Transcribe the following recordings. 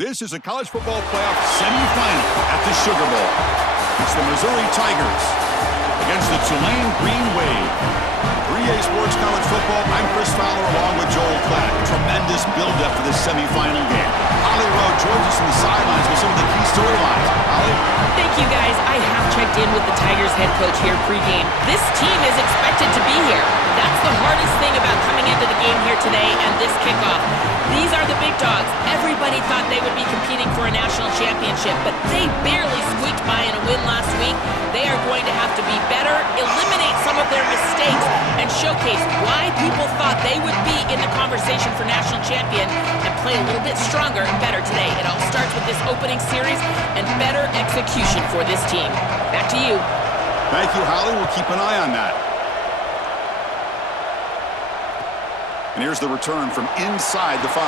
This is a college football playoff semifinal at the Sugar Bowl. It's the Missouri Tigers against the Tulane Green Wave. 3A Sports College Football, I'm Chris Fowler along with Joel Klatt. Tremendous build-up for this semifinal game. Holly Rowe joins us from the sidelines with some of the key storylines. Holly? Thank you, guys. I have checked in with the Tigers head coach here pregame. This team is expected to be here. That's the hardest thing about coming into the game here today and this kickoff. These are the big dogs. Everybody thought they would be competing for a national championship, but they barely squeaked by in a win last week. They are going to have to be better, eliminate some of their mistakes, and showcase why people thought they would be in the conversation for national champion and play a little bit stronger and better today. It all starts with this opening series and better execution for this team. Back to you. Thank you, Holly. We'll keep an eye on that. And here's the return from inside the 5.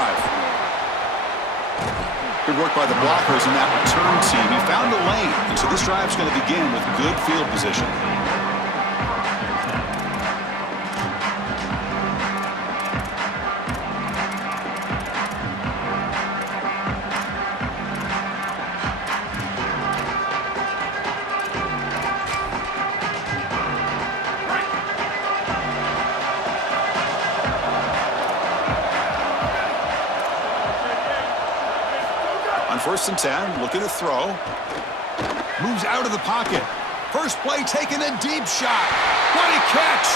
Good work by the blockers in that return team. He found a lane, and so this drive's going to begin with good field position. On 1st and 10, looking to throw. Moves out of the pocket. First play taking a deep shot. What a catch!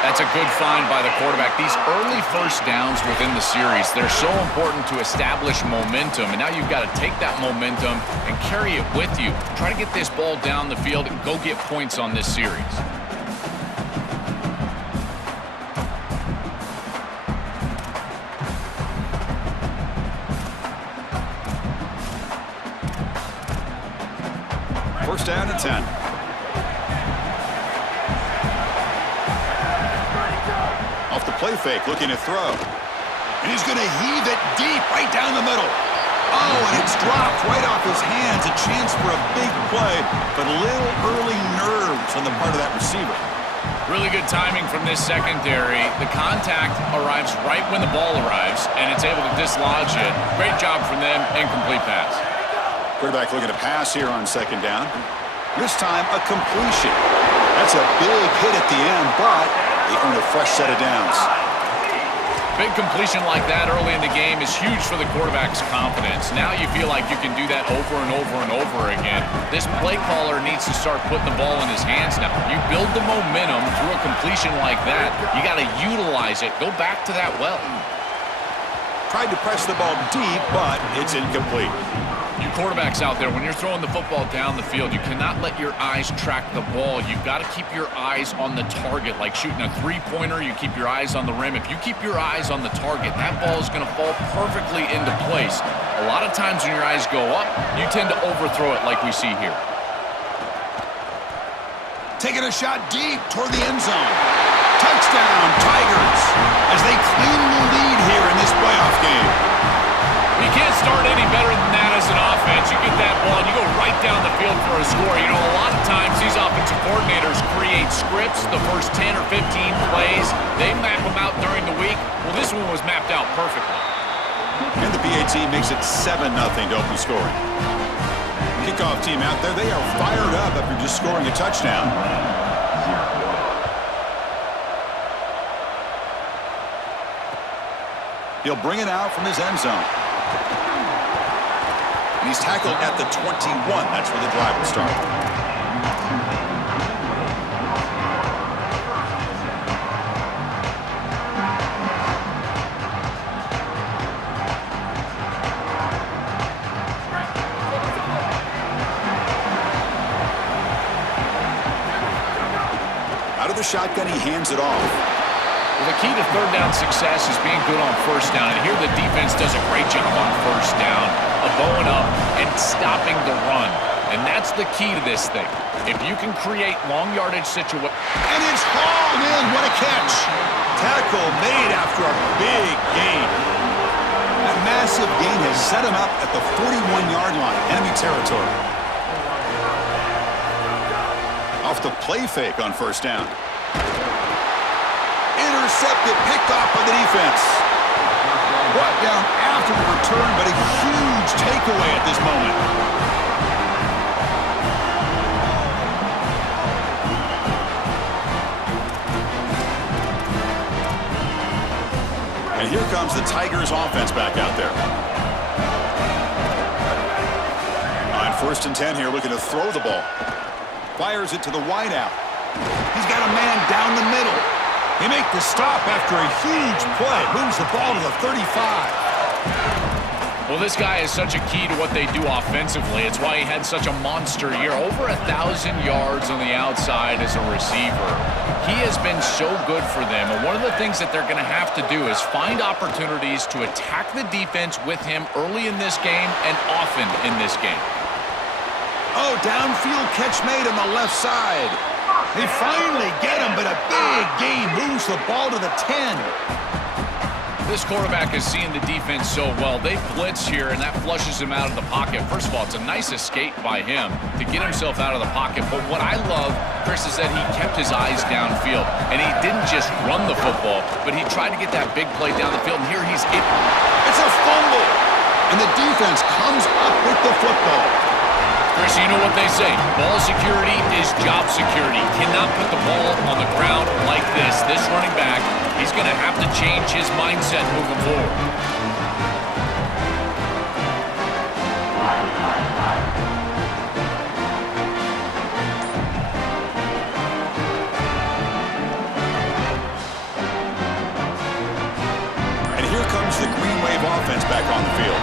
That's a good find by the quarterback. These early first downs within the series, they're so important to establish momentum. And now you've got to take that momentum and carry it with you. Try to get this ball down the field and go get points on this series. First down and 10. Off the play fake, looking to throw. And he's going to heave it deep right down the middle. Oh, and it's dropped right off his hands. A chance for a big play, but a little early nerves on the part of that receiver. Really good timing from this secondary. The contact arrives right when the ball arrives, and it's able to dislodge it. Great job from them. Incomplete pass. Quarterback looking to pass here on 2nd down. This time, a completion. That's a big hit at the end, but they earn a fresh set of downs. Big completion like that early in the game is huge for the quarterback's confidence. Now you feel like you can do that over and over and over again. This play caller needs to start putting the ball in his hands now. You build the momentum through a completion like that. You got to utilize it. Go back to that well. Tried to press the ball deep, but it's incomplete. You quarterbacks out there, when you're throwing the football down the field, you cannot let your eyes track the ball. You've got to keep your eyes on the target. Like shooting a three-pointer, you keep your eyes on the rim. If you keep your eyes on the target, that ball is going to fall perfectly into place. A lot of times when your eyes go up, you tend to overthrow it like we see here. Taking a shot deep toward the end zone. Touchdown, Tigers, as they claim the lead here in this playoff game. You can't start any better than that as an offense. You get that ball and you go right down the field for a score. You know, a lot of times these offensive coordinators create scripts, the first 10 or 15 plays. They map them out during the week. Well, this one was mapped out perfectly. And the BA team makes it 7-0 to open scoring. Kickoff team out there, they are fired up after just scoring a touchdown. He'll bring it out from his end zone. And he's tackled at the 21. That's where the drive will start. Out of the shotgun, he hands it off. Well, the key to third down success is being good on 1st down. And here the defense does a great job on 1st down of bowing up and stopping the run. And that's the key to this thing. If you can create long yardage situations. And it's hauled in. What a catch. Tackle made after a big gain. That massive gain has set him up at the 41-yard line. Enemy territory. Off the play fake on 1st down. Intercepted, picked off by the defense. Brought down after the return, but a huge at this moment. And here comes the Tigers offense back out there. On 1st and 10 here, looking to throw the ball. Fires it to the wideout. He's got a man down the middle. He makes the stop after a huge play. Moves the ball to the 35. Well, this guy is such a key to what they do offensively. It's why he had such a monster year. Over 1,000 yards on the outside as a receiver. He has been so good for them. And one of the things that they're going to have to do is find opportunities to attack the defense with him early in this game and often in this game. Oh, downfield catch made on the left side. They finally get him, but a big gain moves the ball to the 10. This quarterback is seeing the defense so well. They blitz here, and that flushes him out of the pocket. First of all, it's a nice escape by him to get himself out of the pocket. But what I love, Chris, is that he kept his eyes downfield. And he didn't just run the football, but he tried to get that big play down the field. And here he's... It's a fumble! And the defense comes up with the football. Chris, you know what they say. Ball security is job security. Cannot put the ball on the ground like this. This running back, he's going to have to change his mindset moving forward. And here comes the Green Wave offense back on the field.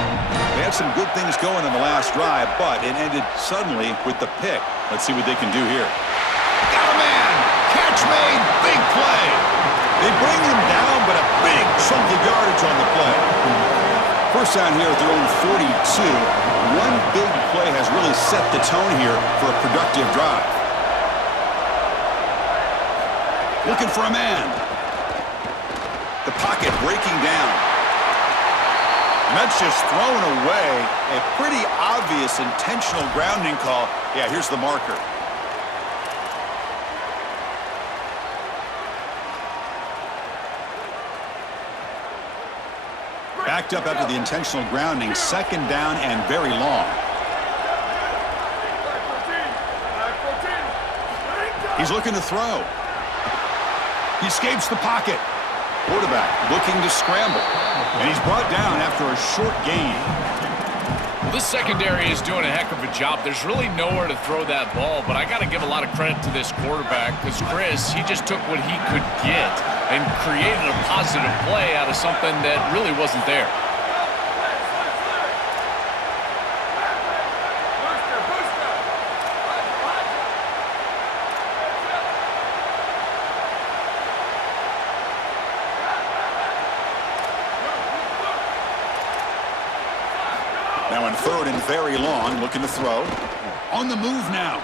They had some good things going in the last drive, but it ended suddenly with the pick. Let's see what they can do here. Got a man! Catch made! Big play! They bring him down, but a big chunk of yardage on the play. First down here at their own 42. One big play has really set the tone here for a productive drive. Looking for a man. The pocket breaking down. And that's just thrown away. A pretty obvious intentional grounding call. Yeah, here's the marker. Backed up after the intentional grounding. 2nd down and very long. He's looking to throw. He escapes the pocket. Quarterback looking to scramble. And he's brought down after a short gain. Well, this secondary is doing a heck of a job. There's really nowhere to throw that ball, but I got to give a lot of credit to this quarterback because, Chris, he just took what he could get and created a positive play out of something that really wasn't there. Now in 3rd and very long, looking to throw. On the move now.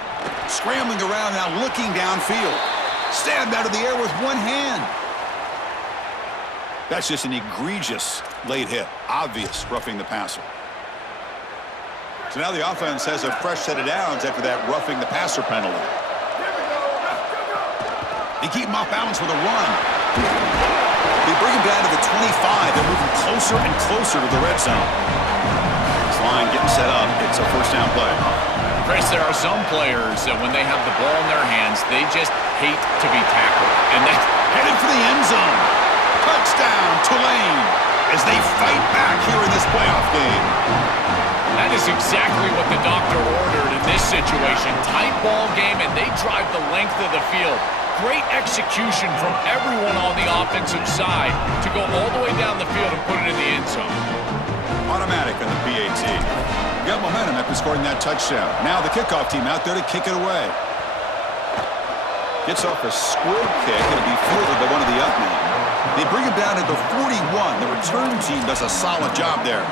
Scrambling around now, looking downfield. Stabbed out of the air with one hand. That's just an egregious late hit. Obvious roughing the passer. So now the offense has a fresh set of downs after that roughing the passer penalty. They keep him off balance with a run. They bring him down to the 25. They're moving closer and closer to the red zone. Line getting set up. It's a 1st down play. Chris, there are some players that when they have the ball in their hands, they just hate to be tackled. And that's headed for the end zone. Touchdown, Tulane, as they fight back here in this playoff game. That is exactly what the doctor ordered in this situation. Tight ball game, and they drive the length of the field. Great execution from everyone on the offensive side to go all the way down the field and put it in the end zone. Automatic on the PAT. Got momentum after scoring that touchdown. Now the kickoff team out there to kick it away. Gets off a squib kick. It'll be fielded by one of the up men. They bring him down to the 41. The return team does a solid job there.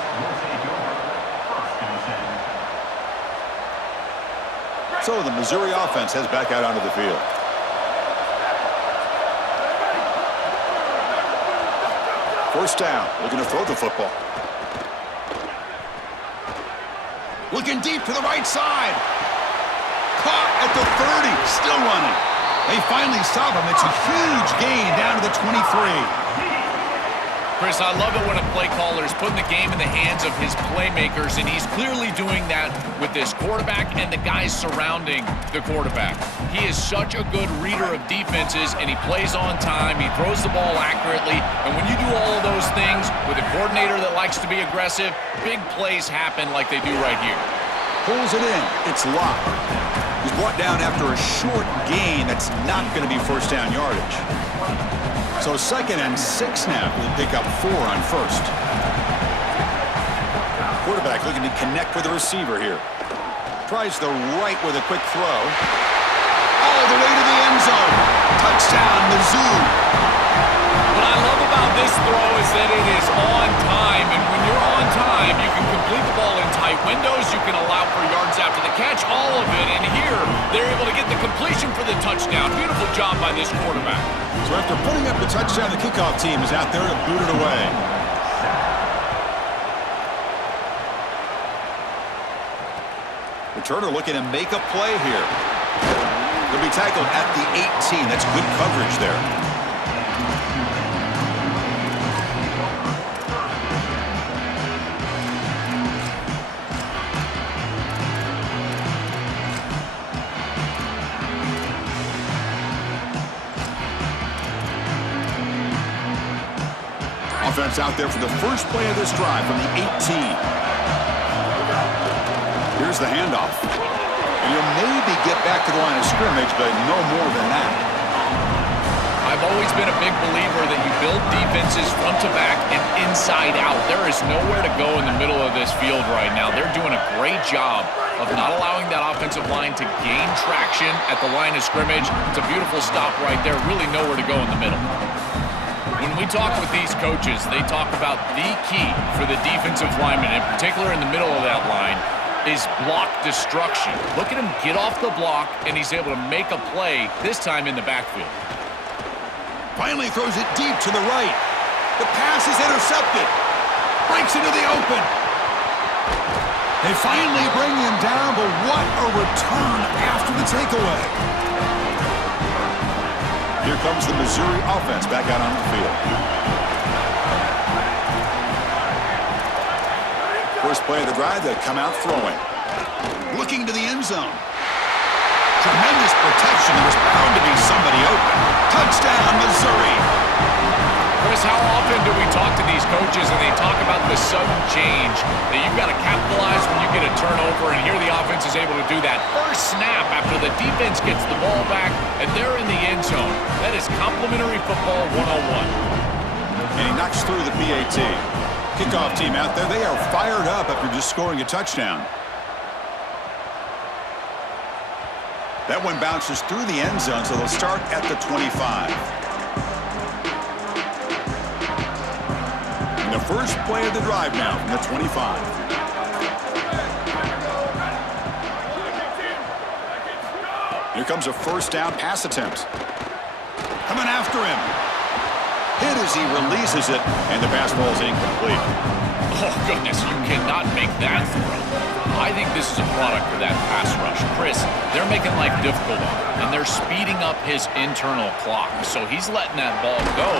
So the Missouri offense heads back out onto the field. First down, looking to throw the football. Looking deep to the right side. Caught at the 30, still running. They finally stop him. It's a huge gain down to the 23. Chris, I love it when a play caller is putting the game in the hands of his playmakers, and he's clearly doing that with this quarterback and the guys surrounding the quarterback. He is such a good reader of defenses, and he plays on time. He throws the ball accurately, and when you do all of those things with a coordinator that likes to be aggressive, big plays happen like they do right here. Pulls it in. It's locked. He's brought down after a short gain that's not going to be first down yardage. So 2nd and 6 now. We'll pick up 4 on first. Quarterback looking to connect with the receiver here. Tries the right with a quick throw. All the way to the end zone. Touchdown, Mizzou. What I love about this throw is that it is on time, and when you're on time, you can complete the ball in tight windows, you can allow for yards after the catch, all of it, and here, they're able to get the completion for the touchdown. Beautiful job by this quarterback. So after putting up the touchdown, the kickoff team is out there to boot it away. Returner looking to make a play here. He'll be tackled at the 18. That's good coverage there. Offense out there for the first play of this drive from the 18. Here's the handoff. And you'll maybe get back to the line of scrimmage, but no more than that. I've always been a big believer that you build defenses front to back and inside out. There is nowhere to go in the middle of this field right now. They're doing a great job of not allowing that offensive line to gain traction at the line of scrimmage. It's a beautiful stop right there. Really nowhere to go in the middle. When we talk with these coaches, they talk about the key for the defensive lineman, in particular in the middle of that line, is block destruction. Look at him get off the block, and he's able to make a play, this time in the backfield. Finally throws it deep to the right. The pass is intercepted. Breaks into the open. They finally bring him down, but what a return after the takeaway. Here comes the Missouri offense back out on the field. First play of the drive, they come out throwing. Looking to the end zone. Tremendous protection. There was bound to be somebody open. Touchdown, Missouri. Chris, how often do we talk to these coaches and they talk about the sudden change that you've got to capitalize when you get a turnover, and here the offense is able to do that. First snap after the defense gets the ball back, and they're in the end zone. That is complimentary football 101. And he knocks through the PAT. Kickoff team out there, they are fired up after just scoring a touchdown. That one bounces through the end zone, so they'll start at the 25. And the first play of the drive now from the 25. Here comes a first down pass attempt. Coming after him. Hit as he releases it, and the pass ball is incomplete. Oh, goodness, you cannot make that throw. I think this is a product of that pass rush. Chris, they're making life difficult on him, and they're speeding up his internal clock. So he's letting that ball go.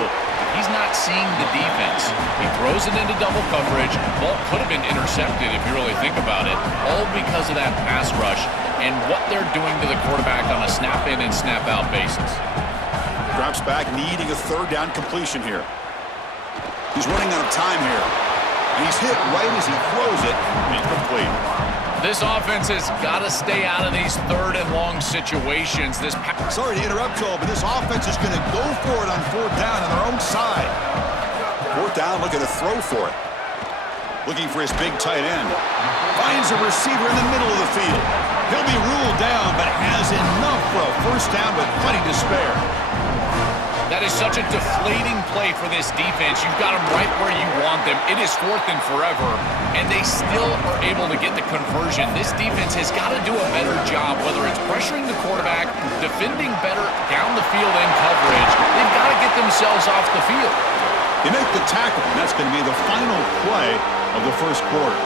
He's not seeing the defense. He throws it into double coverage. Ball could have been intercepted if you really think about it, all because of that pass rush and what they're doing to the quarterback on a snap-in and snap-out basis. Drops back, needing a third down completion here. He's running out of time here. And he's hit right as he throws it. Incomplete. This offense has got to stay out of these third and long situations. Sorry to interrupt, Joel, but this offense is going to go for it on fourth down on their own side. Fourth down, looking to throw for it. Looking for his big tight end. Finds a receiver in the middle of the field. He'll be ruled down, but has enough for a first down with plenty to spare. That is such a deflating play for this defense. You've got them right where you want them. It is fourth and forever, and they still are able to get the conversion. This defense has got to do a better job, whether it's pressuring the quarterback, defending better down the field in coverage. They've got to get themselves off the field. They make the tackle, and that's going to be the final play of the first quarter.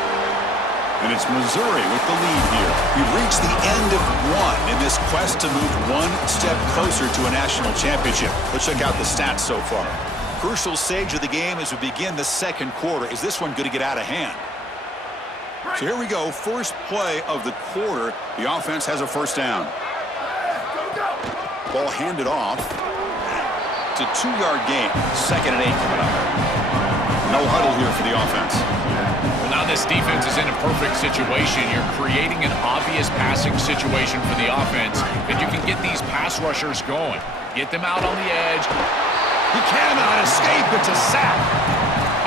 And it's Missouri with the lead here. We've reached the end of one in this quest to move one step closer to a national championship. Let's check out the stats so far. Crucial stage of the game as we begin the second quarter. Is this one going to get out of hand? So here we go. First play of the quarter. The offense has a first down. Ball handed off. It's a 2-yard gain. 2nd and 8 coming up. No huddle here for the offense. Well, now this defense is in a perfect situation. You're creating an obvious passing situation for the offense, and you can get these pass rushers going. Get them out on the edge. He cannot escape. It's a sack.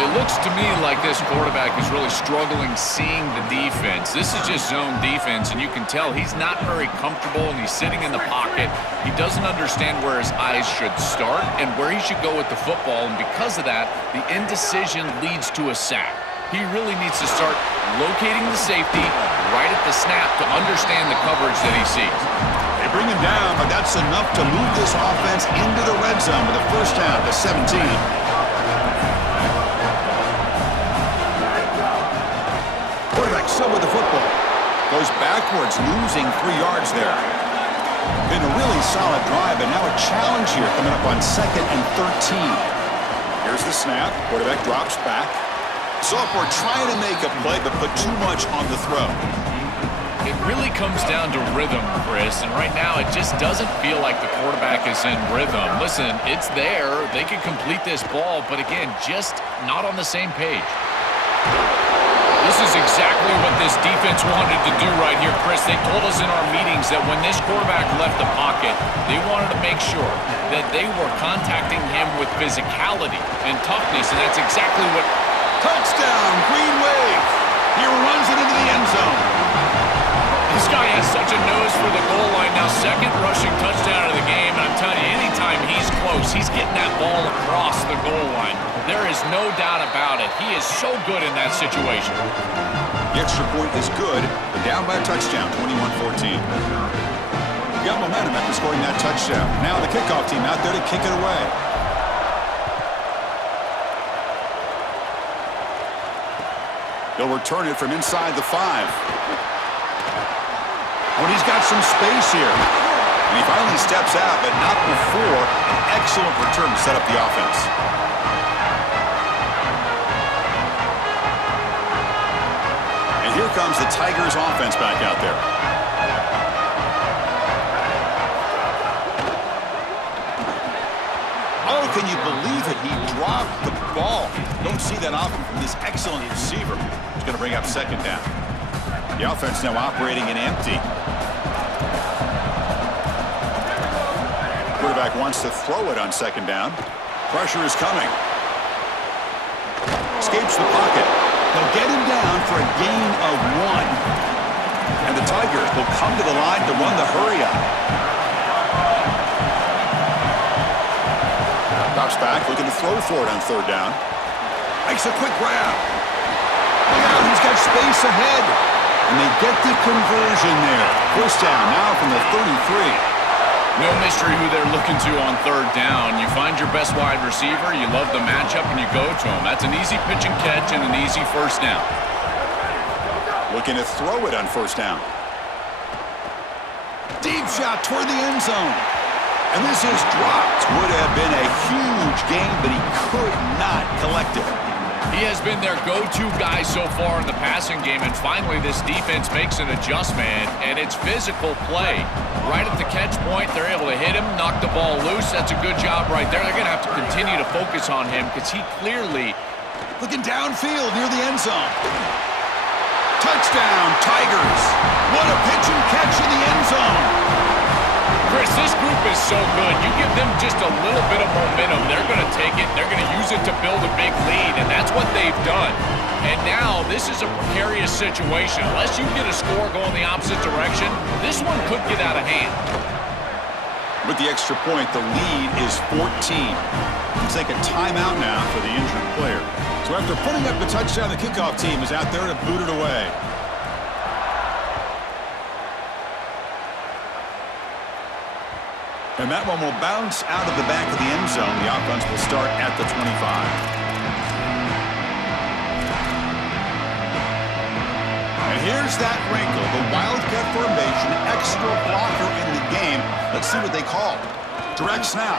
It looks to me like this quarterback is really struggling seeing the defense. This is just zone defense, and you can tell he's not very comfortable, and he's sitting in the pocket. He doesn't understand where his eyes should start and where he should go with the football, and because of that, the indecision leads to a sack. He really needs to start locating the safety right at the snap to understand the coverage that he sees. They bring him down, but that's enough to move this offense into the red zone with a first down to 17. Quarterback still with the football. Goes backwards, losing 3 yards there. Been a really solid drive, and now a challenge here coming up on 2nd and 13. Here's the snap. Quarterback drops back. Sophomore trying to make a play, but put too much on the throw. It really comes down to rhythm, Chris, and right now it just doesn't feel like the quarterback is in rhythm. Listen, it's there. They can complete this ball, but again, just not on the same page. This is exactly what this defense wanted to do right here, Chris. They told us in our meetings that when this quarterback left the pocket, they wanted to make sure that they were contacting him with physicality and toughness, and that's exactly what... Touchdown, Green Wave. He runs it into the end zone. This guy has such a nose for the goal line. Now, 2nd rushing touchdown of the game, and I'm telling you, anytime he's close, he's getting that ball across the goal line. There is no doubt about it. He is so good in that situation. The extra point is good, but down by a touchdown, 21-14. Got momentum after scoring that touchdown. Now the kickoff team out there to kick it away. They'll return it from inside the 5. Oh, and he's got some space here. And he finally steps out, but not before an excellent return to set up the offense. And here comes the Tigers offense back out there. Oh, can you believe it? He dropped the ball. Don't see that often from this excellent receiver. He's going to bring up 2nd down. The offense now operating in empty. Quarterback wants to throw it on 2nd down. Pressure is coming. Escapes the pocket. They'll get him down for a gain of 1. And the Tigers will come to the line to run the hurry-up. Drops back, looking to throw for it on 3rd down. Makes a quick grab. Look out, he's got space ahead. And they get the conversion there. First down now from the 33. No mystery who they're looking to on 3rd down. You find your best wide receiver, you love the matchup, and you go to him. That's an easy pitch and catch and an easy first down. Looking to throw it on 1st down. Deep shot toward the end zone. And this is dropped. Would have been a huge gain, but he could not collect it. He has been their go-to guy so far in the passing game, and finally this defense makes an adjustment, and it's physical play. Right at the catch point, they're able to hit him, knock the ball loose. That's a good job right there. They're going to have to continue to focus on him because he clearly... Looking downfield near the end zone. Touchdown, Tigers. What a pitch and catch in the end zone. Chris, this group is so good. You give them just a little bit of momentum, they're going to take it, they're going to use it to build a big lead, and that's what they've done. And now, this is a precarious situation. Unless you get a score going the opposite direction, this one could get out of hand. With the extra point, the lead is 14. Let's take a timeout now for the injured player. So after putting up the touchdown, the kickoff team is out there to boot it away. And that one will bounce out of the back of the end zone. The offense will start at the 25. And here's that wrinkle, the Wildcat formation, extra blocker in the game. Let's see what they call. Direct snap.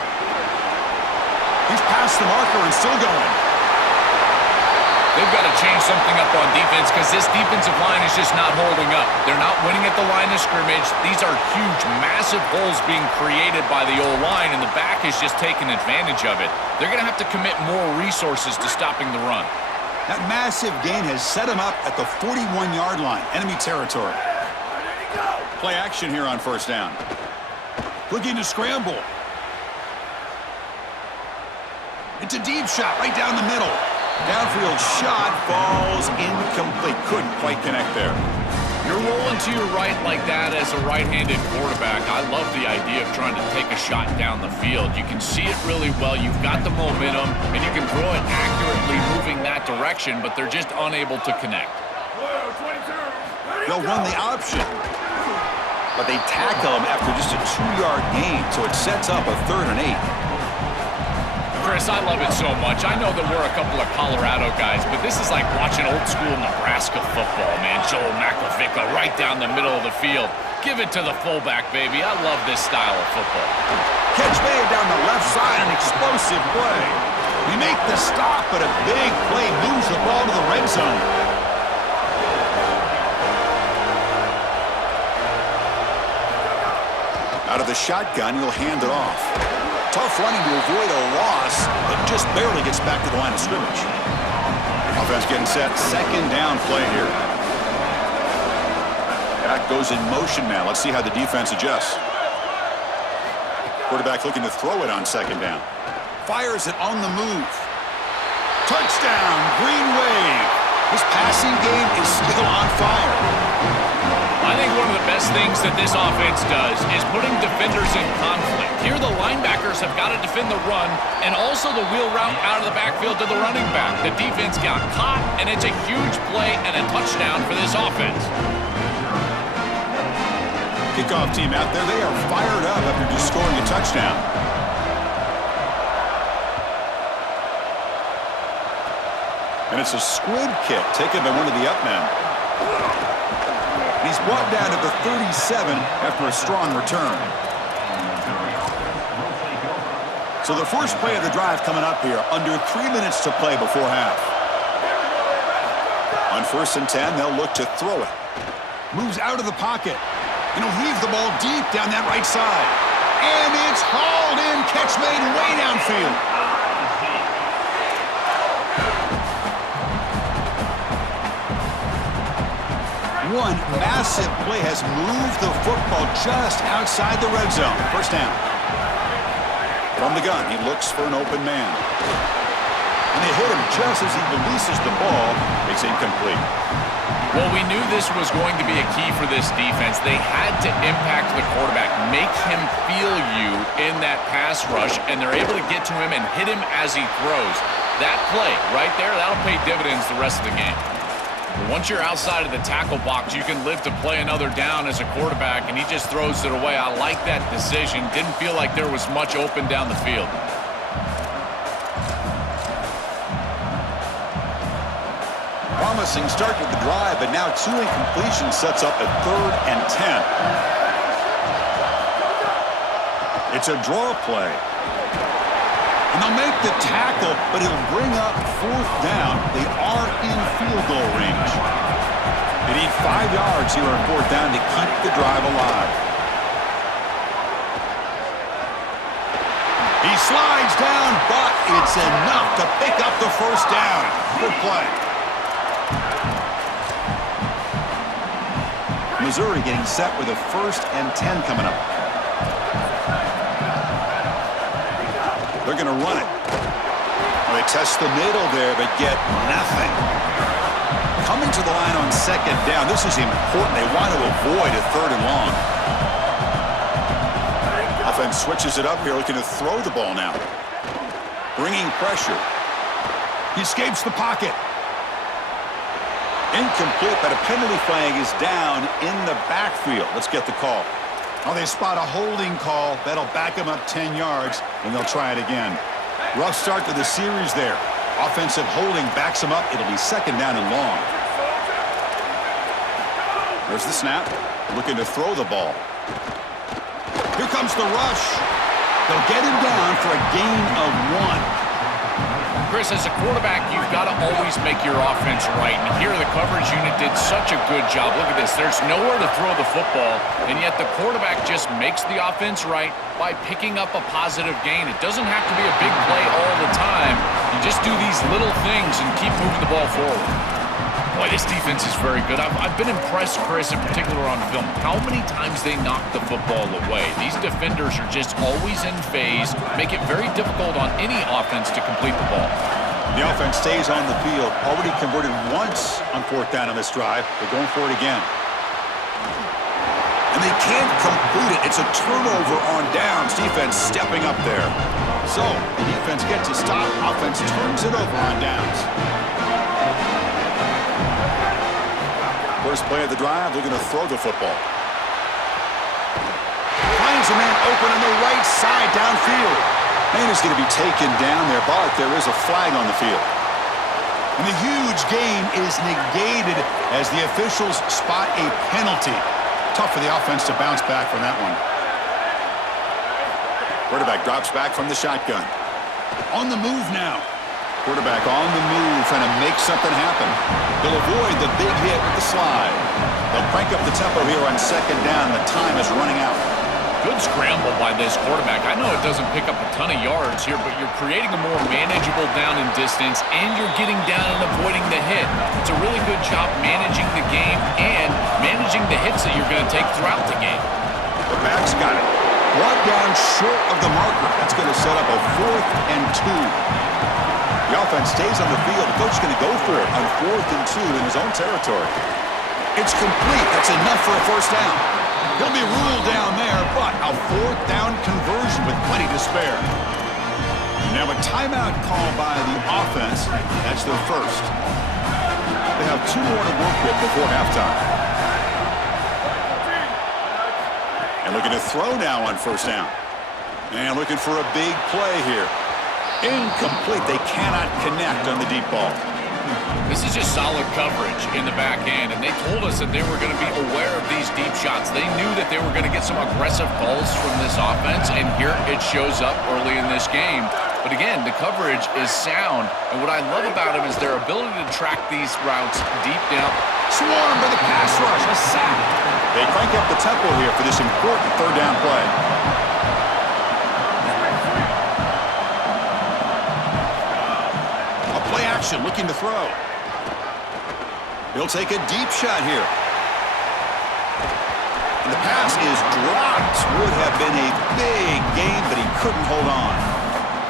He's past the marker and still going. They've got to change something up on defense because this defensive line is just not holding up. They're not winning at the line of scrimmage. These are huge, massive holes being created by the O-line, and the back is just taking advantage of it. They're going to have to commit more resources to stopping the run. That massive gain has set him up at the 41-yard line, enemy territory. Play action here on first down. Looking to scramble. It's a deep shot right down the middle. Downfield shot falls incomplete. Couldn't quite connect there. You're rolling to your right like that as a right-handed quarterback. I love the idea of trying to take a shot down the field. You can see it really well. You've got the momentum, and you can throw it accurately moving that direction, but they're just unable to connect. They'll run the option, but they tackle him after just a 2-yard gain, so it sets up a 3rd and 8. Chris, I love it so much. I know that we're a couple of Colorado guys, but this is like watching old-school Nebraska football, man. Joel Makovica right down the middle of the field. Give it to the fullback, baby. I love this style of football. Catch made down the left side, an explosive play. We make the stop, but a big play moves the ball to the red zone. Out of the shotgun, he'll hand it off. Tough running to avoid a loss, but just barely gets back to the line of scrimmage. Offense getting set. 2nd down play here. Back goes in motion now. Let's see how the defense adjusts. Quarterback looking to throw it on 2nd down. Fires it on the move. Touchdown, Green Wave. His passing game is still on fire. I think one of the best things that this offense does is putting defenders in conflict. Here the linebackers have got to defend the run and also the wheel route out of the backfield to the running back. The defense got caught, and it's a huge play and a touchdown for this offense. Kickoff team out there. They are fired up after just scoring a touchdown. And it's a squib kick taken by one of the up men. He's brought down to the 37 after a strong return. So the first play of the drive coming up here, under 3 minutes to play before half. On 1st and 10, they'll look to throw it. Moves out of the pocket. And he'll heave the ball deep down that right side. And it's hauled in. Catch made way downfield. One massive play has moved the football just outside the red zone. First down. From the gun, he looks for an open man. And they hit him just as he releases the ball. It's incomplete. Well, we knew this was going to be a key for this defense. They had to impact the quarterback, make him feel you in that pass rush, and they're able to get to him and hit him as he throws. That play right there, that'll pay dividends the rest of the game. But once you're outside of the tackle box, you can live to play another down as a quarterback, and he just throws it away. I like that decision. Didn't feel like there was much open down the field. Promising start with the drive, but now 2 incompletions sets up a 3rd and 10. It's a draw play. And they'll make the tackle, but it'll bring up 4th down. They are in field goal range. They need 5 yards here on 4th down to keep the drive alive. He slides down, but it's enough to pick up the 1st down. Good play. Missouri getting set with a 1st and 10 coming up. They're going to run it. Well, they test the middle there, but get nothing. Coming to the line on 2nd down. This is important. They want to avoid a 3rd and long. Offense switches it up here, looking to throw the ball now. Bringing pressure. He escapes the pocket. Incomplete, but a penalty flag is down in the backfield. Let's get the call. Oh, they spot a holding call. That'll back them up 10 yards, and they'll try it again. Rough start to the series there. Offensive holding backs them up. It'll be 2nd down and long. There's the snap. Looking to throw the ball. Here comes the rush. They'll get him down for a gain of 1. Chris, as a quarterback, you've got to always make your offense right. And here the coverage unit did such a good job. Look at this. There's nowhere to throw the football, and yet the quarterback just makes the offense right by picking up a positive gain. It doesn't have to be a big play all the time. You just do these little things and keep moving the ball forward. Boy, this defense is very good. I've been impressed, Chris, in particular on film, how many times they knock the football away. These defenders are just always in phase, make it very difficult on any offense to complete the ball. The offense stays on the field, already converted once on 4th down on this drive. They're going for it again. And they can't complete it. It's a turnover on downs. Defense stepping up there. So, the defense gets a stop. Offense turns it over on downs. First play of the drive, they're going to throw the football. Finds a man open on the right side downfield. And he's going to be taken down there, but there is a flag on the field. And the huge gain is negated as the officials spot a penalty. Tough for the offense to bounce back from that one. Quarterback drops back from the shotgun. On the move now. Quarterback on the move, trying to make something happen. They'll avoid the big hit with the slide. They'll crank up the tempo here on 2nd down. The time is running out. Good scramble by this quarterback. I know it doesn't pick up a ton of yards here, but you're creating a more manageable down and distance, and you're getting down and avoiding the hit. It's a really good job managing the game and managing the hits that you're going to take throughout the game. The back's got it. Brought down short of the marker. That's going to set up a 4th and 2. The offense stays on the field. The coach is going to go for it on 4th and 2 in his own territory. It's complete. That's enough for a 1st down. He'll be ruled down there, but a 4th down conversion with plenty to spare. Now a timeout call by the offense. That's their first. They have 2 more to work with before halftime. And looking to throw now on 1st down. And looking for a big play here. Incomplete. They cannot connect on the deep ball. This is just solid coverage in the back end, and they told us that they were going to be aware of these deep shots. They knew that they were going to get some aggressive calls from this offense, and here it shows up early in this game. But again, the coverage is sound, and what I love about them is their ability to track these routes deep down. Swarmed by the pass rush. A sack. They crank up the tempo here for this important 3rd down play. Play action, looking to throw. He'll take a deep shot here. And the pass is dropped. Would have been a big gain, but he couldn't hold on.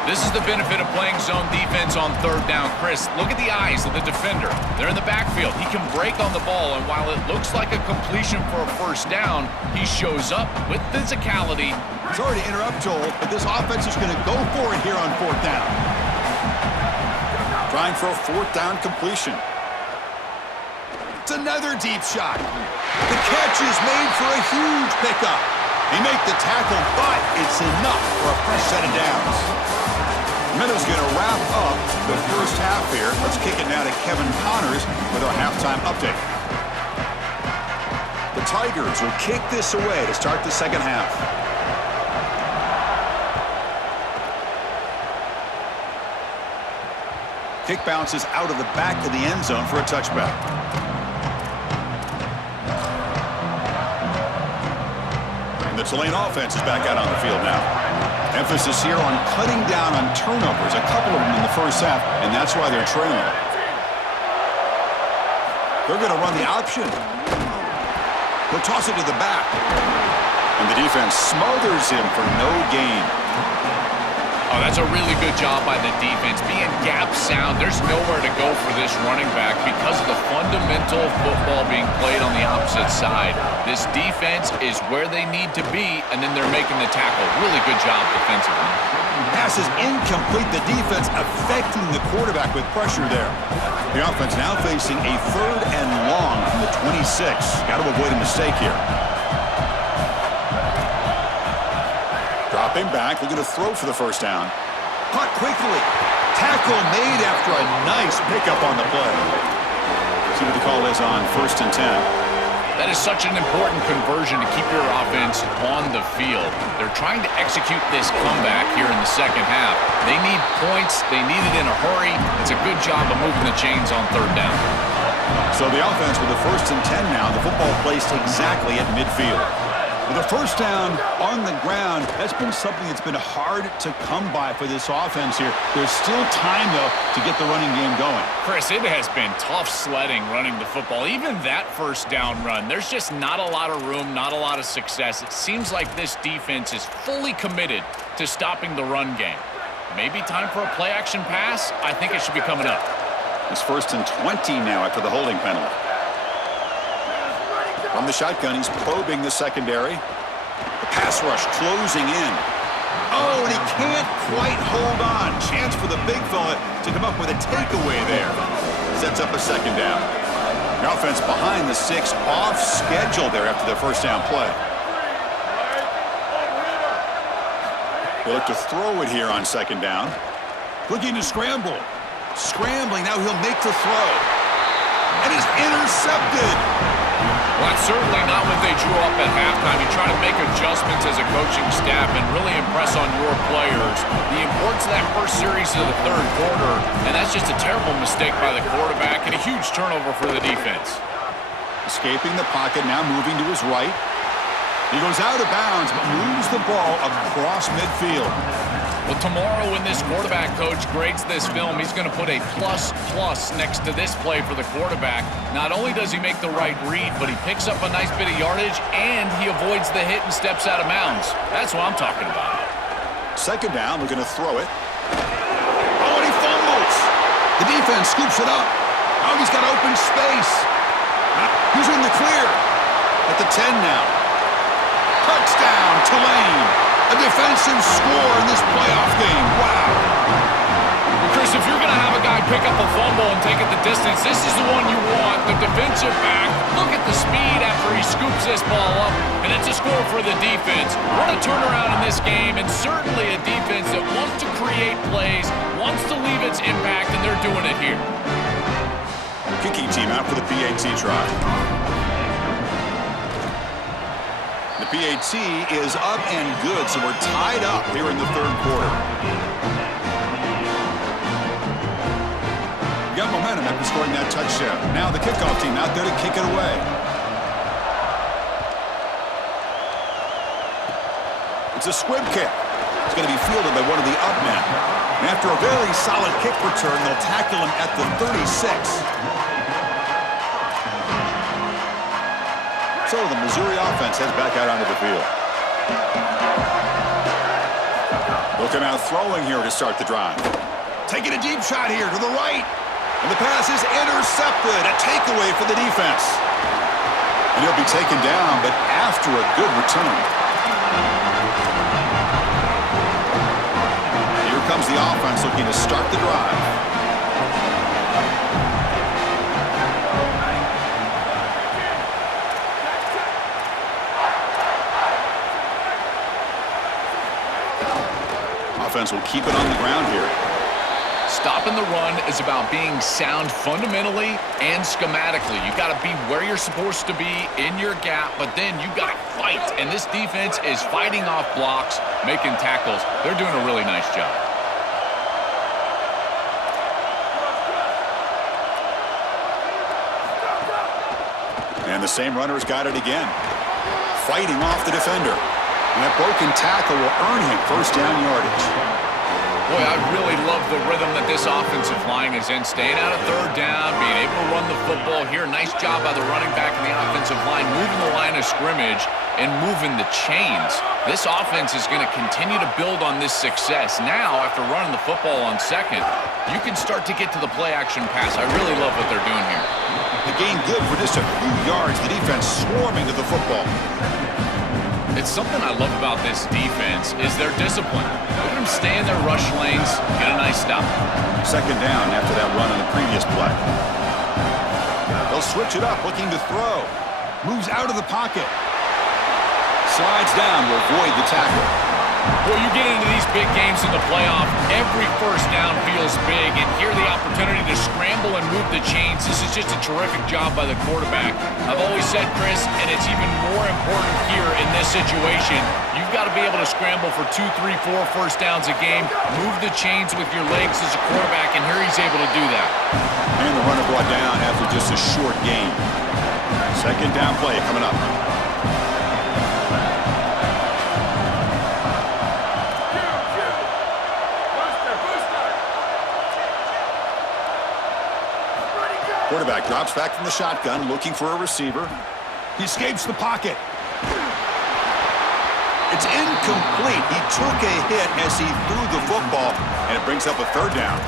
This is the benefit of playing zone defense on 3rd down. Chris, look at the eyes of the defender. They're in the backfield. He can break on the ball, and while it looks like a completion for a 1st down, he shows up with physicality. Sorry to interrupt, Joel, but this offense is going to go for it here on 4th down. Trying for a 4th down completion. It's another deep shot. The catch is made for a huge pickup. They make the tackle, but it's enough for a fresh set of downs. Meadows going to wrap up the first half here. Let's kick it now to Kevin Connors with our halftime update. The Tigers will kick this away to start the 2nd half. Kick bounces out of the back of the end zone for a touchback. And the Tulane offense is back out on the field now. Emphasis here on cutting down on turnovers, a couple of them in the first half, and that's why they're trailing. They're going to run the option. He'll toss it to the back. And the defense smothers him for no gain. Oh, that's a really good job by the defense. Being gap sound, there's nowhere to go for this running back because of the fundamental football being played on the opposite side. This defense is where they need to be, and then they're making the tackle. Really good job defensively. Pass is incomplete. The defense affecting the quarterback with pressure there. The offense now facing a 3rd and long from the 26. Got to avoid a mistake here. Dropping back, looking to throw for the 1st down. Caught quickly. Tackle made after a nice pickup on the play. See what the call is on 1st and 10. That is such an important conversion to keep your offense on the field. They're trying to execute this comeback here in the second half. They need points. They need it in a hurry. It's a good job of moving the chains on third down. So the offense with the 1st and 10 now. The football placed exactly at midfield. With a first down on the ground, that's been something that's been hard to come by for this offense here. There's still time, though, to get the running game going. Chris, it has been tough sledding running the football. Even that first down run, there's just not a lot of room, not a lot of success. It seems like this defense is fully committed to stopping the run game. Maybe time for a play-action pass? I think it should be coming up. It's 1st and 20 now after the holding penalty. From the shotgun, he's probing the secondary. The pass rush closing in. Oh, and he can't quite hold on. Chance for the big fella to come up with a takeaway there. Sets up a second down. The offense behind the 6, off schedule there after the first down play. They look to throw it here on second down. Looking to scramble. Scrambling, now he'll make the throw. And it's intercepted. Well, that's certainly not what they drew up at halftime. You try to make adjustments as a coaching staff and really impress on your players. The importance of that first series of the third quarter, and that's just a terrible mistake by the quarterback and a huge turnover for the defense. Escaping the pocket, now moving to his right. He goes out of bounds, but moves the ball across midfield. Well, tomorrow when this quarterback coach grades this film, he's going to put a plus next to this play for the quarterback. Not only does he make the right read, but he picks up a nice bit of yardage, and he avoids the hit and steps out of bounds. That's what I'm talking about. Second down, looking to throw it. Oh, and he fumbles. The defense scoops it up. Oh, he's got open space. He's in the clear. At the 10 now. Touchdown, Tulane. A defensive score in this playoff game. Wow. Chris, if you're going to have a guy pick up a fumble and take it the distance, this is the one you want, the defensive back. Look at the speed after he scoops this ball up, and it's a score for the defense. What a turnaround in this game, and certainly a defense that wants to create plays, wants to leave its impact, and they're doing it here. Kicking team out for the PAT try. The PAT is up and good, so we're tied up here in the third quarter. Got momentum after scoring that touchdown. Now the kickoff team out there to kick it away. It's a squib kick. It's going to be fielded by one of the up men. And after a very solid kick return, they'll tackle him at the 36. So the Missouri offense heads back out onto the field. Looking out throwing here to start the drive. Taking a deep shot here to the right. And the pass is intercepted. A takeaway for the defense. And he'll be taken down, but after a good return. Here comes the offense looking to start the drive. Offense will keep it on the ground here. Stopping the run is about being sound fundamentally and schematically. You got to be where you're supposed to be in your gap, but then you got to fight. And this defense is fighting off blocks, making tackles. They're doing a really nice job. And the same runner's got it again. Fighting off the defender. And that broken tackle will earn him first down yardage. Boy, I really love the rhythm that this offensive line is in. Staying out of third down, being able to run the football here. Nice job by the running back and the offensive line, moving the line of scrimmage and moving the chains. This offense is going to continue to build on this success. Now, after running the football on second, you can start to get to the play-action pass. I really love what they're doing here. The gain good for just a few yards. The defense swarming to the football. It's something I love about this defense is their discipline. Look at them stay in their rush lanes, get a nice stop. Second down after that run on the previous play. They'll switch it up, looking to throw. Moves out of the pocket. Slides down to avoid the tackle. Well, you get into these big games in the playoff, every first down feels big, and here the opportunity to scramble and move the chains. This is just a terrific job by the quarterback. I've always said, Chris, and it's even more important here in this situation, you've got to be able to scramble for 2, 3, 4 first downs a game, move the chains with your legs as a quarterback, and here he's able to do that. And the runner brought down after just a short gain. Second down play coming up. Quarterback drops back from the shotgun, looking for a receiver. He escapes the pocket. It's incomplete. He took a hit as he threw the football, and it brings up a third down.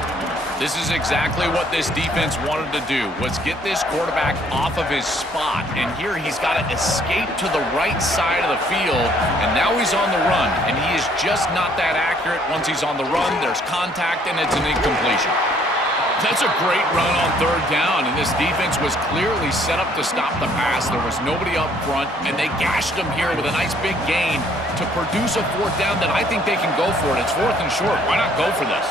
This is exactly what this defense wanted to do, was get this quarterback off of his spot. And here he's got to escape to the right side of the field, and now he's on the run. And he is just not that accurate. Once he's on the run, there's contact, and it's an incompletion. That's a great run on third down, and this defense was clearly set up to stop the pass. There was nobody up front, and they gashed him here with a nice big gain to produce a fourth down that I think they can go for it. It's 4th and short. Why not go for this?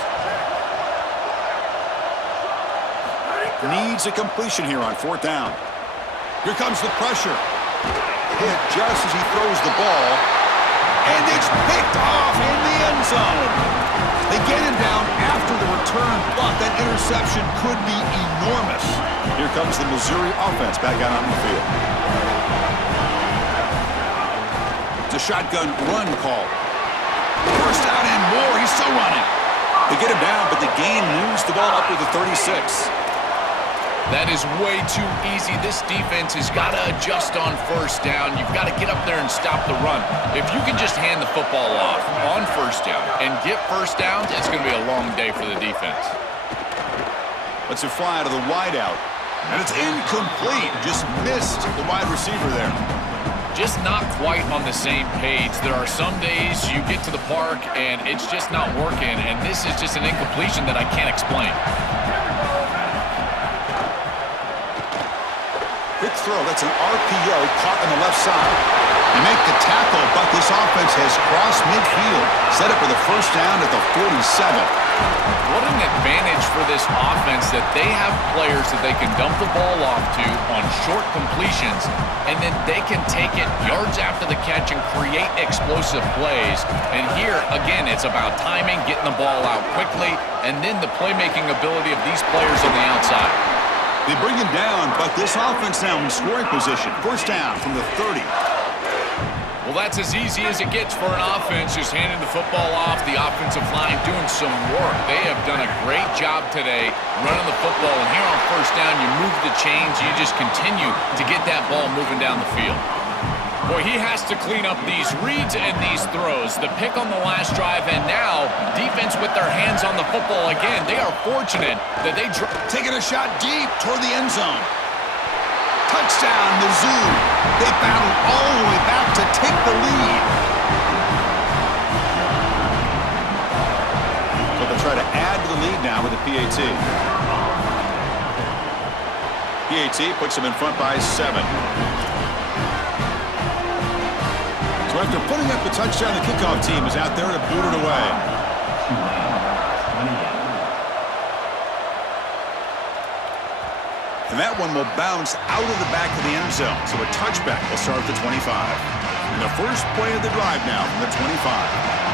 Needs a completion here on 4th down. Here comes the pressure. Hit just as he throws the ball, and it's picked off in the end zone. They get him down after the return, but that interception could be enormous. Here comes the Missouri offense back out on the field. It's a shotgun run call. First down and more. He's still running. They get him down, but the gain moves the ball up to the 36. That is way too easy. This defense has got to adjust on first down. You've got to get up there and stop the run. If you can just hand the football off on first down and get first downs, it's going to be a long day for the defense. Let's it fly out of the wideout. And it's incomplete. Just missed the wide receiver there. Just not quite on the same page. There are some days you get to the park and it's just not working, and this is just an incompletion that I can't explain. Quick throw. That's an RPO caught on the left side. They make the tackle, but this offense has crossed midfield. Set up for the first down at the 47. What an advantage for this offense that they have players that they can dump the ball off to on short completions, and then they can take it yards after the catch and create explosive plays. And here, again, it's about timing, getting the ball out quickly, and then the playmaking ability of these players on the outside. They bring him down, but this offense now in scoring position. First down from the 30. Well, that's as easy as it gets for an offense, just handing the football off, the offensive line doing some work. They have done a great job today running the football, and here on first down, you move the chains, you just continue to get that ball moving down the field. Boy, he has to clean up these reads and these throws. The pick on the last drive, and now defense with their hands on the football again. They are fortunate that they taking a shot deep toward the end zone. Touchdown, Mizzou. They battled all the way back to take the lead. So they'll try to add to the lead now with a PAT. PAT puts them in front by 7. So after putting up the touchdown, the kickoff team is out there to boot it away. And that one will bounce out of the back of the end zone. So a touchback will start at the 25. And the first play of the drive now from the 25.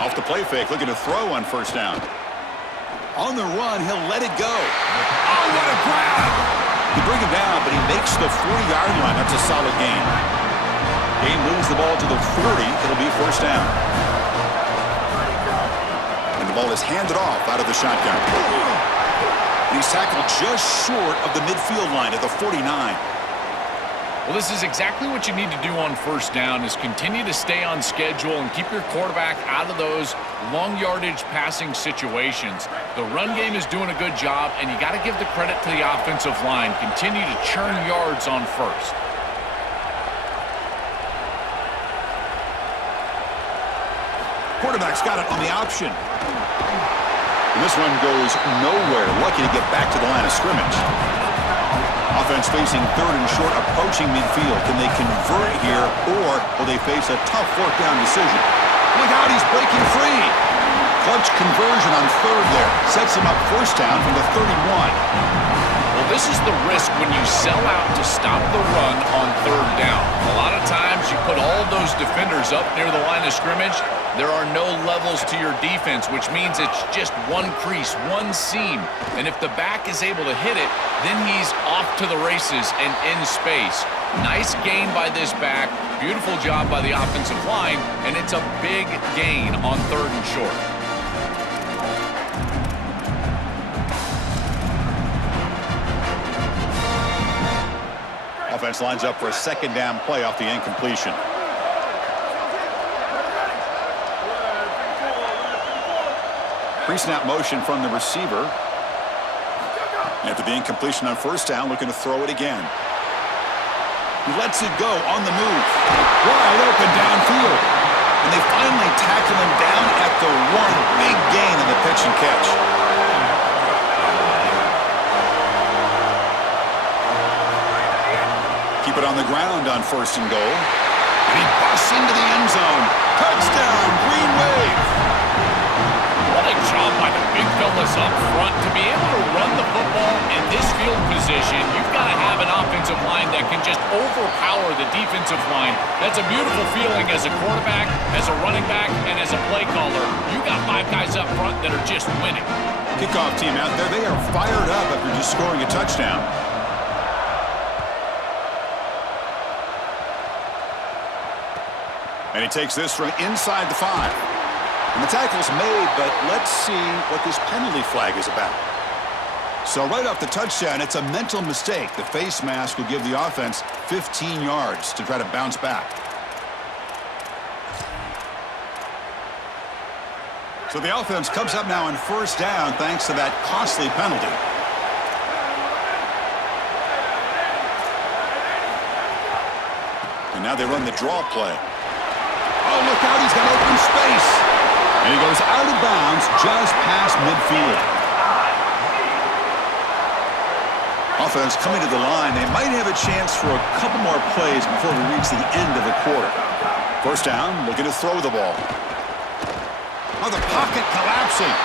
Off the play fake, looking to throw on first down. On the run, he'll let it go. Oh, what a grab! They bring him down, but he makes the 40-yard line. That's a solid gain. Gain moves the ball to the 40. It'll be first down. And the ball is handed off out of the shotgun. And he's tackled just short of the midfield line at the 49. Well, this is exactly what you need to do on first down, is continue to stay on schedule and keep your quarterback out of those long yardage passing situations. The run game is doing a good job, and you got to give the credit to the offensive line. Continue to churn yards on first. Quarterback's got it on the option. And this one goes nowhere. Lucky to get back to the line of scrimmage. Offense facing third and short, approaching midfield. Can they convert here, or will they face a tough fourth down decision? Look out, he's breaking free. Clutch conversion on third there. Sets him up first down from the 31. Well, this is the risk when you sell out to stop the run on third down. A lot of times you put all those defenders up near the line of scrimmage. There are no levels to your defense, which means it's just one crease, one seam. And if the back is able to hit it, then he's off to the races and in space. Nice gain by this back. Beautiful job by the offensive line. And it's a big gain on third and short. Offense lines up for a second down play off the incompletion. Pre-snap motion from the receiver. After the incompletion on first down, looking to throw it again. He lets it go on the move. Wide open downfield. And they finally tackle him down at the one. Big gain in the pitch and catch. Keep it on the ground on first and goal. And he busts into the end zone. Touchdown, Green Wave. What a job by the big fellas up front. To be able to run the football in this field position, you've got to have an offensive line that can just overpower the defensive line. That's a beautiful feeling as a quarterback, as a running back, and as a play caller. You got five guys up front that are just winning. Kickoff team out there, they are fired up after just scoring a touchdown. And he takes this from inside the 5. And the tackle's made, but let's see what this penalty flag is about. So right off the touchdown, it's a mental mistake. The face mask will give the offense 15 yards to try to bounce back. So the offense comes up now on first down thanks to that costly penalty. And now they run the draw play. Oh, look out, he's got open space. And he goes out of bounds just past midfield. Offense coming to the line. They might have a chance for a couple more plays before we reach the end of the quarter. First down, looking to throw the ball. Oh, the pocket collapsing.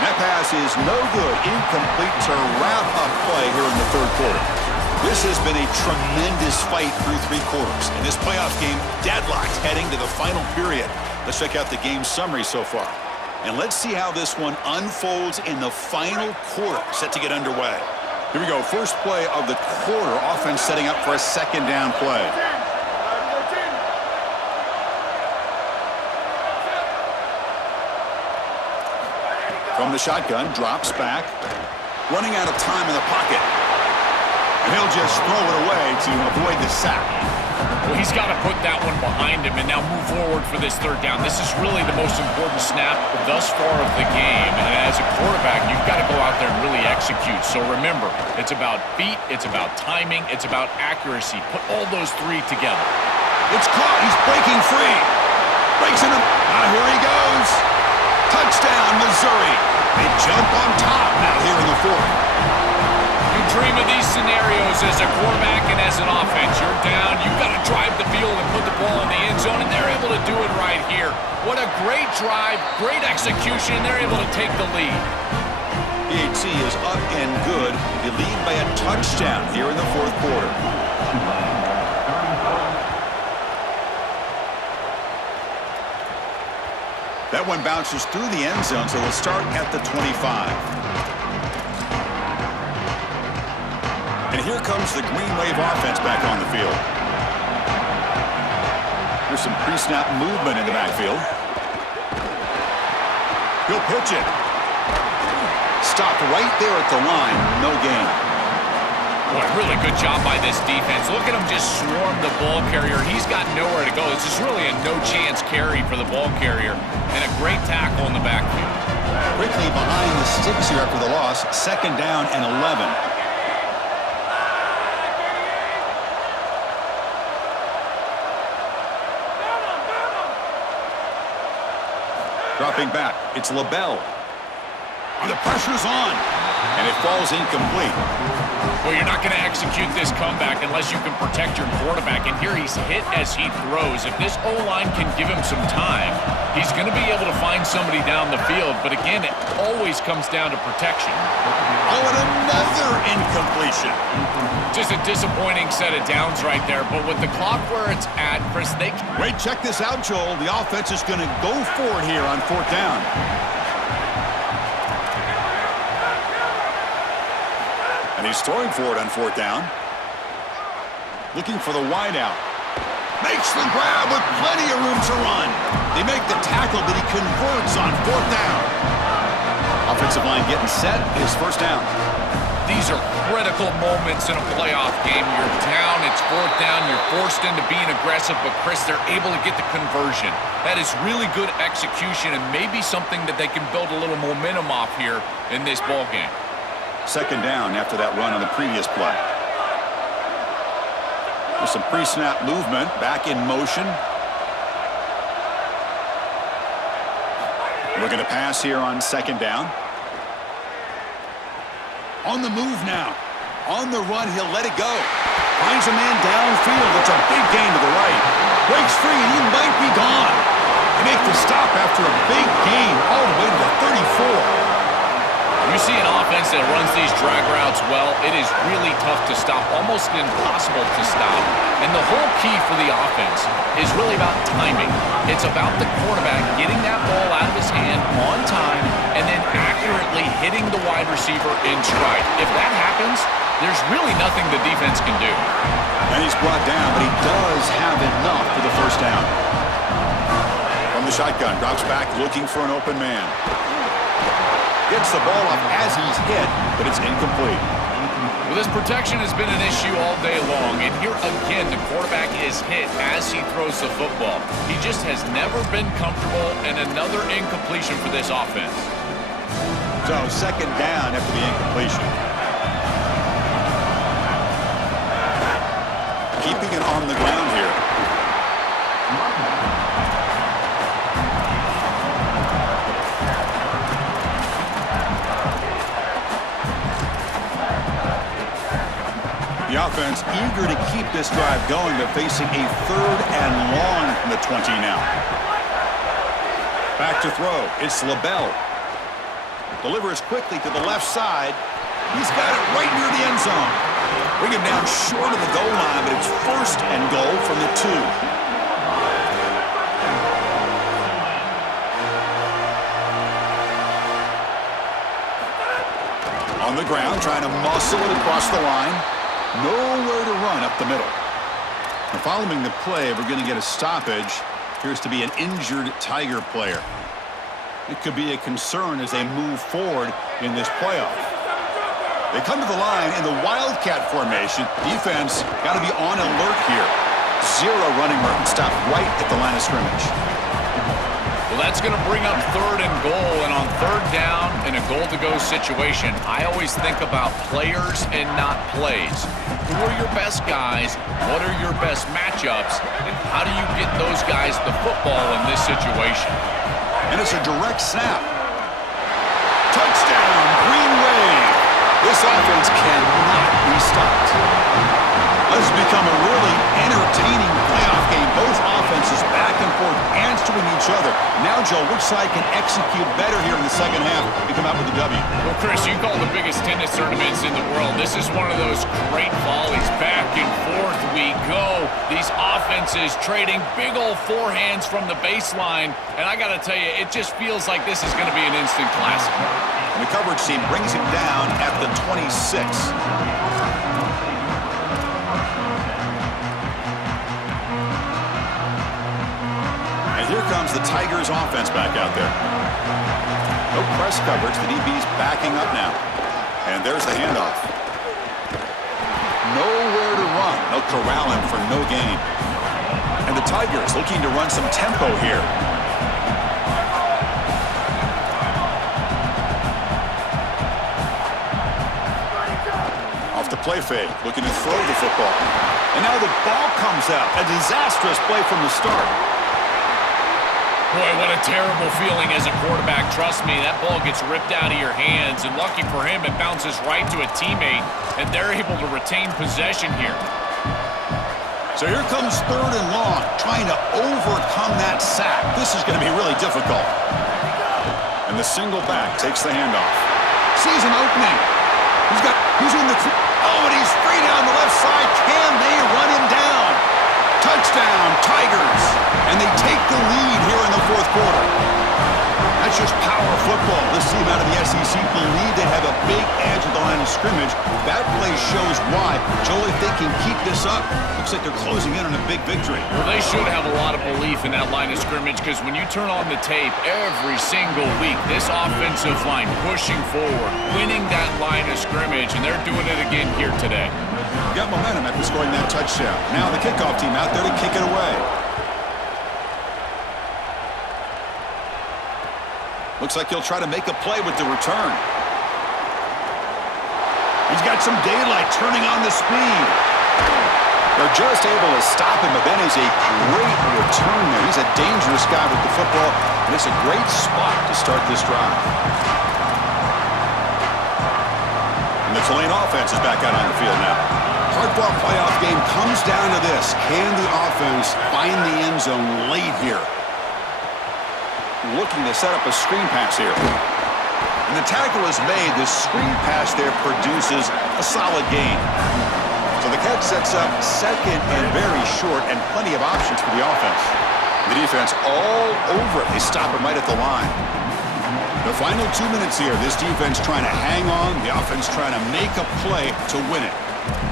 That pass is no good. Incomplete to wrap up play here in the third quarter. This has been a tremendous fight through 3 quarters. In this playoff game, deadlocked heading to the final period. Let's check out the game summary so far. And let's see how this one unfolds in the final quarter, set to get underway. Here we go. First play of the quarter. Offense setting up for a second down play. From the shotgun, drops back. Running out of time in the pocket. And he'll just throw it away to avoid the sack. Well, he's got to put that one behind him and now move forward for this third down. This is really the most important snap thus far of the game. And as a quarterback, you've got to go out there and really execute. So remember, it's about feet, it's about timing, it's about accuracy. Put all those 3 together. It's caught. He's breaking free. Breaks in him. Here he goes. Touchdown, Missouri. They jump on top now here in the fourth. You dream of these scenarios as a quarterback and as an offense. You're down, you've got to drive the field and put the ball in the end zone, and they're able to do it right here. What a great drive, great execution, and they're able to take the lead. PAT is up and good. They lead by a touchdown here in the fourth quarter. That one bounces through the end zone, so they'll start at the 25. And here comes the Green Wave offense back on the field. There's some pre-snap movement in the backfield. He'll pitch it. Stopped right there at the line. No gain. Boy, really good job by this defense. Look at him just swarm the ball carrier. He's got nowhere to go. This is really a no-chance carry for the ball carrier. And a great tackle in the backfield. Quickly behind the sticks here after the loss. Second down and 11. Dropping back, it's LaBelle. And the pressure's on. And it falls incomplete. Well, you're not going to execute this comeback unless you can protect your quarterback. And here he's hit as he throws. If this O-line can give him some time, he's going to be able to find somebody down the field. But again, it always comes down to protection. Oh, and another incompletion. Just a disappointing set of downs right there. But with the clock where it's at, Chris, they... Wait, check this out, Joel. The offense is going to go for it here on 4th down. And he's throwing for it on 4th down. Looking for the wideout. Makes the grab with plenty of room to run. They make the tackle, but he converts on 4th down. Offensive line getting set. His 1st down. These are critical moments in a playoff game. You're down, it's 4th down, you're forced into being aggressive, but Chris, they're able to get the conversion. That is really good execution and maybe something that they can build a little momentum off here in this ball game. 2nd down after that run on the previous play. There's some pre-snap movement, back in motion. Looking to pass here on 2nd down. On the move now. On the run, he'll let it go. Finds a man downfield. It's a big gain to the right. Breaks free, and he might be gone. They make the stop after a big gain all the way to the 34. You see an offense that runs these drag routes well, it is really tough to stop, almost impossible to stop. And the whole key for the offense is really about timing. It's about the quarterback getting that ball out of his hand on time and then accurately hitting the wide receiver in stride. If that happens, there's really nothing the defense can do. And he's brought down, but he does have enough for the 1st down. From the shotgun, drops back looking for an open man. Gets the ball up as he's hit, but it's incomplete. Well, this protection has been an issue all day long, and here again, the quarterback is hit as he throws the football. He just has never been comfortable, and another incompletion for this offense. So 2nd down after the incompletion. Keeping it on the ground here. The offense eager to keep this drive going, but facing a 3rd and long from the 20 now. Back to throw. It's LaBelle. Delivers quickly to the left side. He's got it right near the end zone. Bring him down short of the goal line, but it's 1st and goal from the 2. On the ground, trying to muscle it across the line. Nowhere to run up the middle. Now, following the play, we're going to get a stoppage. Appears to be an injured Tiger player. It could be a concern as they move forward in this playoff. They come to the line in the Wildcat formation. Defense got to be on alert here. 0 running room. Stop right at the line of scrimmage. Well, that's going to bring up 3rd and goal, and on 3rd down in a goal-to-go situation, I always think about players and not plays. Who are your best guys? What are your best matchups? And how do you get those guys the football in this situation? And it's a direct snap. Touchdown, Green Wave. This offense cannot be stopped. This has become a really entertaining playoff game. Both offenses back and forth answering each other. Now, Joe, which side can execute better here in the 2nd half and come out with the W? Well, Chris, you call the biggest tennis tournaments in the world. This is one of those great volleys. Back and forth we go. These offenses trading big old forehands from the baseline. And I got to tell you, it just feels like this is going to be an instant classic. And the coverage team brings him down at the 26. Here comes the Tigers offense back out there. No press coverage. The DB's backing up now. And there's the handoff. Nowhere to run. They'll corral him for no gain. And the Tigers looking to run some tempo here. Off the play fake, looking to throw the football. And now the ball comes out. A disastrous play from the start. Boy, what a terrible feeling as a quarterback. Trust me, that ball gets ripped out of your hands, and lucky for him, it bounces right to a teammate, and they're able to retain possession here. So here comes 3rd and long, trying to overcome that sack. This is going to be really difficult. And the single back takes the handoff. Sees an opening. He's in the... Oh, and he's free down the left side. Can they run him down? Touchdown, Tigers. And they take the lead here in the 4th quarter. That's just power football. This team out of the SEC believe they have a big edge at the line of scrimmage. That play shows why. Joel, if they can keep this up, looks like they're closing in on a big victory. Well, they should have a lot of belief in that line of scrimmage because when you turn on the tape every single week, this offensive line pushing forward, winning that line of scrimmage, and they're doing it again here today. Got momentum after scoring that touchdown. Now the kickoff team out there to kick it away. Looks like he'll try to make a play with the return. He's got some daylight turning on the speed. They're just able to stop him, but then is a great return there. He's a dangerous guy with the football, and it's a great spot to start this drive. And the Tulane offense is back out on the field now. Hard-fought playoff game comes down to this. Can the offense find the end zone late here? Looking to set up a screen pass here. And the tackle is made. The screen pass there produces a solid gain. So the catch sets up 2nd and very short, and plenty of options for the offense. The defense all over it. They stop him right at the line. The final 2 minutes here. This defense trying to hang on. The offense trying to make a play to win it.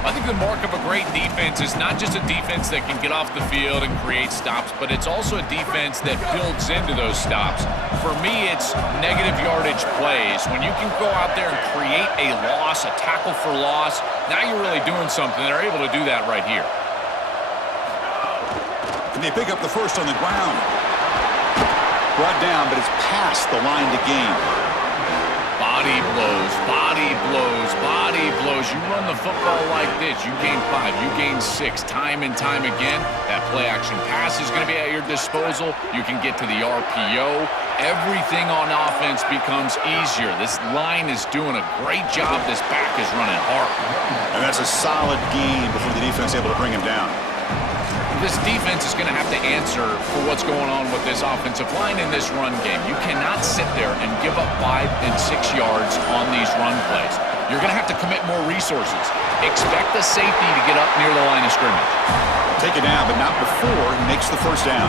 I think the mark of a great defense is not just a defense that can get off the field and create stops, but it's also a defense that builds into those stops. For me, it's negative yardage plays. When you can go out there and create a loss, a tackle for loss, now you're really doing something. They're able to do that right here. And they pick up the first on the ground. Brought down, but it's past the line to gain. Body blows, body blows, body blows. You run the football like this, you gain 5, you gain 6, time and time again. That play-action pass is going to be at your disposal. You can get to the RPO. Everything on offense becomes easier. This line is doing a great job. This back is running hard. And that's a solid gain before the defense is able to bring him down. This defense is going to have to answer for what's going on with this offensive line in this run game. You cannot sit there and give up 5 and 6 yards on these run plays. You're going to have to commit more resources. Expect the safety to get up near the line of scrimmage. Take it down, but not before he makes the first down.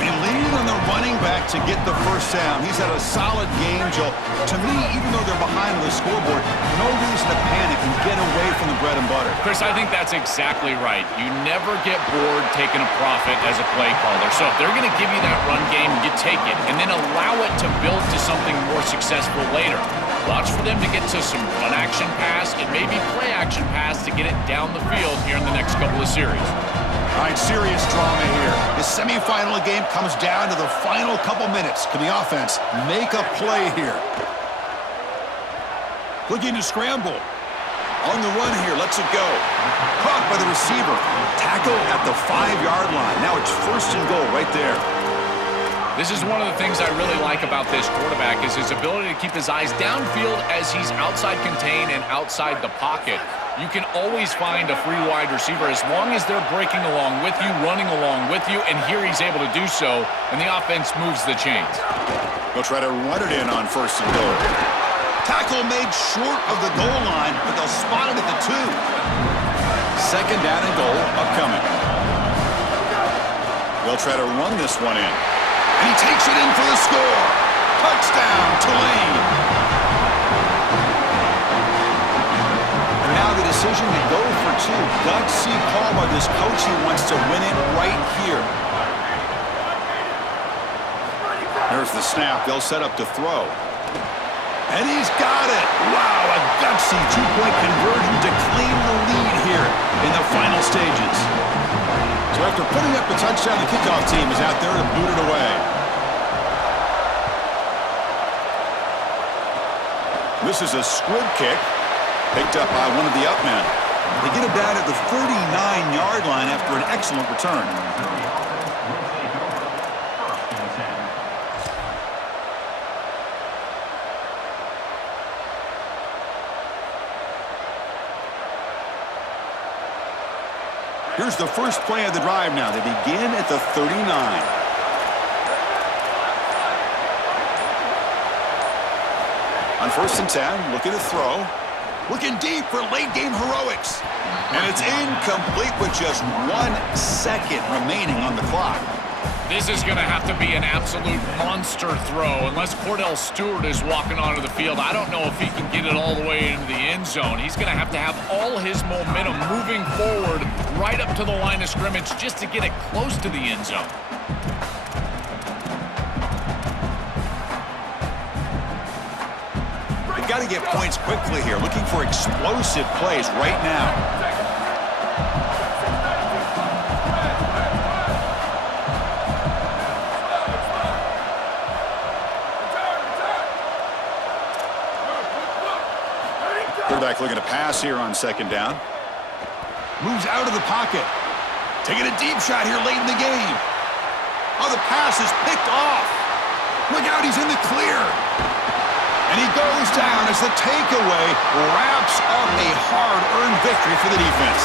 They lean on the running back to get the first down. He's had a solid game, Joe. To me, even though they're behind on the scoreboard, no reason to panic and get away from the bread and butter. Chris, I think that's exactly right. You never get bored taking a profit as a play caller. So if they're going to give you that run game, you take it, and then allow it to build to something more successful later. Watch for them to get to some run-action pass and maybe play-action pass to get it down the field here in the next couple of series. All right, serious drama here. The semifinal game comes down to the final couple minutes. Can the offense make a play here? Looking to scramble. On the run here, lets it go. Caught by the receiver. Tackle at the 5-yard line. Now it's 1st and goal right there. This is one of the things I really like about this quarterback is his ability to keep his eyes downfield as he's outside contained and outside the pocket. You can always find a free wide receiver as long as they're breaking along with you, running along with you, and here he's able to do so, and the offense moves the chains. They'll try to run it in on 1st and goal. Tackle made short of the goal line, but they'll spot it at the 2. 2nd down and goal upcoming. They'll try to run this one in. And he takes it in for the score. Touchdown, Tulane. And now the decision to go for 2. Gutsy call by this coach. He wants to win it right here. There's the snap. They'll set up to throw. And he's got it. Wow, a gutsy 2-point conversion to claim the lead here in the final stages. So after putting up the touchdown, the kickoff team is out there to boot it away. This is a squib kick picked up by one of the up men. They get it down at the 39-yard line after an excellent return. Here's the first play of the drive now. They begin at the 39. On 1st and 10, looking to throw. Looking deep for late-game heroics. And it's incomplete with just 1 second remaining on the clock. This is going to have to be an absolute monster throw. Unless Cordell Stewart is walking onto the field, I don't know if he can get it all the way into the end zone. He's going to have all his momentum moving forward right up to the line of scrimmage just to get it close to the end zone. They've got to get points quickly here. Looking for explosive plays right now. Quarterback looking to pass here on 2nd down. Moves out of the pocket. Taking a deep shot here late in the game. Oh, the pass is picked off. Look out, he's in the clear. And he goes down as the takeaway wraps up a hard-earned victory for the defense.